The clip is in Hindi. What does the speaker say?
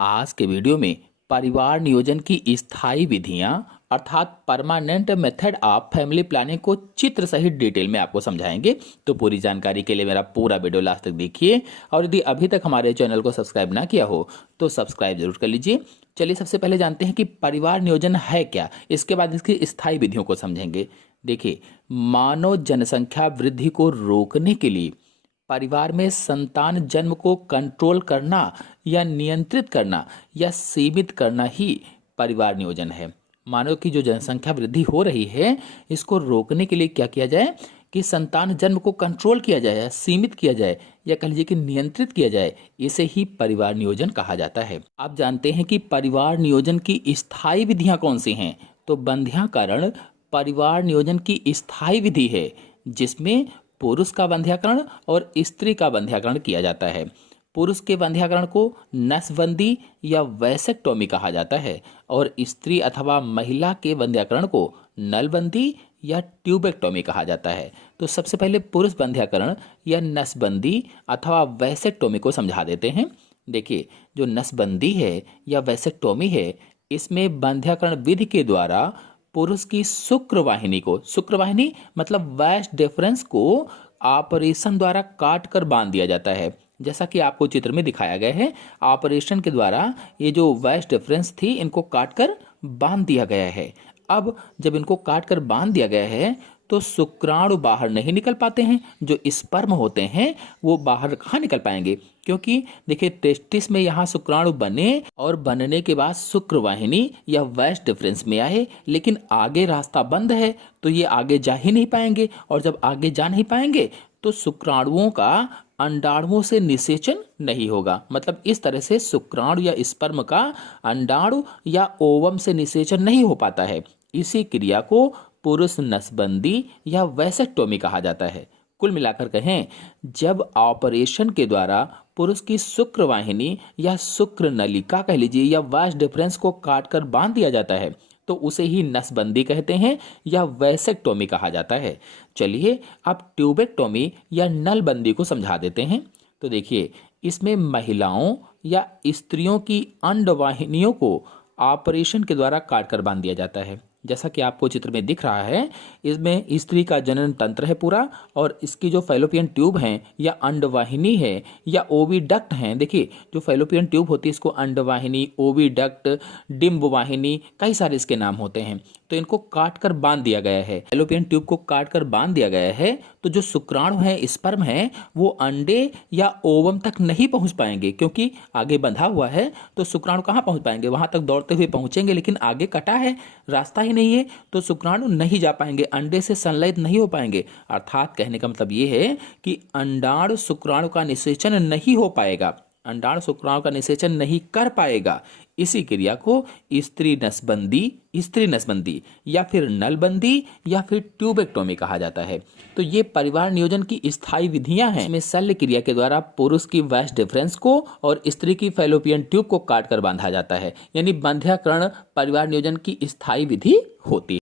आज के वीडियो में परिवार नियोजन की स्थायी विधियां अर्थात permanent method of family planning को चित्र सहित डिटेल में आपको समझाएंगे। तो पूरी जानकारी के लिए मेरा पूरा वीडियो लास्ट तक देखिए और यदि अभी तक हमारे चैनल को सब्सक्राइब ना किया हो तो सब्सक्राइब जरूर कर लीजिए। चलिए सबसे पहले जानते हैं कि परिवार नियोजन है क्या, इसके बाद इसकी स्थायी विधियों को समझेंगे। देखिए, मानव जनसंख्या वृद्धि को रोकने के लिए परिवार में संतान जन्म को कंट्रोल करना या नियंत्रित करना या सीमित करना ही परिवार नियोजन है। मानव की जो जनसंख्या वृद्धि हो रही है, इसको रोकने के लिए क्या किया जाए कि संतान जन्म को कंट्रोल किया जाए, सीमित किया जाए या कह लीजिए कि नियंत्रित किया जाए। इसे ही परिवार नियोजन कहा जाता है। आप जानते हैं कि परिवार नियोजन की स्थायी विधियां कौन सी हैं? तो बंध्याकरण परिवार नियोजन की स्थायी विधि है, जिसमें पुरुष का बंध्याकरण और स्त्री का बंध्याकरण किया जाता है। पुरुष के बंध्याकरण को नसबंदी या वैसेक्टोमी कहा जाता है और स्त्री अथवा महिला के बंध्याकरण को नलबंदी या ट्यूबेक्टोमी कहा जाता है। तो सबसे पहले पुरुष बंध्याकरण या नसबंदी अथवा वैसेक्टोमी को समझा देते हैं। देखिए, जो नसबंदी है या वैसेक्टोमी है, इसमें बंध्याकरण विधि के द्वारा पुरुष की शुक्रवाहिनी मतलब वैस्ट डिफरेंस को ऑपरेशन द्वारा काट कर बांध दिया जाता है। जैसा कि आपको चित्र में दिखाया गया है, ऑपरेशन के द्वारा ये जो वैस्ट डिफरेंस थी, इनको काट कर बांध दिया गया है। अब जब इनको काट कर बांध दिया गया है तो शुक्राणु बाहर नहीं निकल पाते हैं। जो स्पर्म होते हैं वो बाहर कहाँ निकल पाएंगे, क्योंकि देखिए टेस्टिस में यहाँ शुक्राणु बने और बनने के बाद शुक्रवाहिनी या वैस्ट डिफरेंस में आए, लेकिन आगे रास्ता बंद है तो ये आगे जा ही नहीं पाएंगे। और जब आगे जा नहीं पाएंगे तो शुक्राणुओं का अंडाणुओं से निषेचन नहीं होगा। मतलब इस तरह से शुक्राणु या स्पर्म का अंडाणु या ओवम से निषेचन नहीं हो पाता है। इसी क्रिया को पुरुष नसबंदी या वैसेक्टोमी कहा जाता है। कुल मिलाकर कहें, जब ऑपरेशन के द्वारा पुरुष की शुक्रवाहिनी या शुक्र नलिका कह लीजिए या वैस्ट डिफरेंस को काटकर बांध दिया जाता है तो उसे ही नसबंदी कहते हैं या वैसेक्टोमी कहा जाता है। चलिए अब ट्यूबेक्टोमी या नलबंदी को समझा देते हैं। तो देखिए, इसमें महिलाओं या स्त्रियों की अंडवाहिनियों को ऑपरेशन के द्वारा काटकर बांध दिया जाता है। जैसा कि आपको चित्र में दिख रहा है, इसमें स्त्री का जनन तंत्र है पूरा और इसकी जो फैलोपियन ट्यूब हैं या अंडवाहिनी है या ओविडक्ट हैं। देखिए, जो फैलोपियन ट्यूब होती है इसको अंडवाहिनी, ओविडक्ट, डिम्ब वाहिनी, कई सारे इसके नाम होते हैं। तो इनको काट कर बांध दिया गया है। फैलोपियन ट्यूब को काट कर बांध दिया गया है तो जो शुक्राणु है, स्पर्म है, वो अंडे या ओवम तक नहीं पहुंच पाएंगे, क्योंकि आगे बंधा हुआ है। तो शुक्राणु कहाँ पहुंच पाएंगे? वहां तक दौड़ते हुए पहुंचेंगे, लेकिन आगे कटा है, रास्ता ही नहीं है, तो शुक्राणु नहीं जा पाएंगे, अंडे से संलयित नहीं हो पाएंगे। अर्थात कहने का मतलब ये है कि अंडाणु शुक्राणु का निषेचन नहीं हो पाएगा, अंडाणु शुक्राणु का निषेचन नहीं कर पाएगा। इसी क्रिया को स्त्री नसबंदी या फिर नलबंदी या फिर ट्यूबेक्टोमी कहा जाता है। तो ये परिवार नियोजन की स्थायी विधियां हैं। इसमें शल्य क्रिया के द्वारा पुरुष की वैस्ट डिफरेंस को और स्त्री की फैलोपियन ट्यूब को काटकर बांधा जाता है, यानी बंध्याकरण परिवार नियोजन की स्थायी विधि होती है।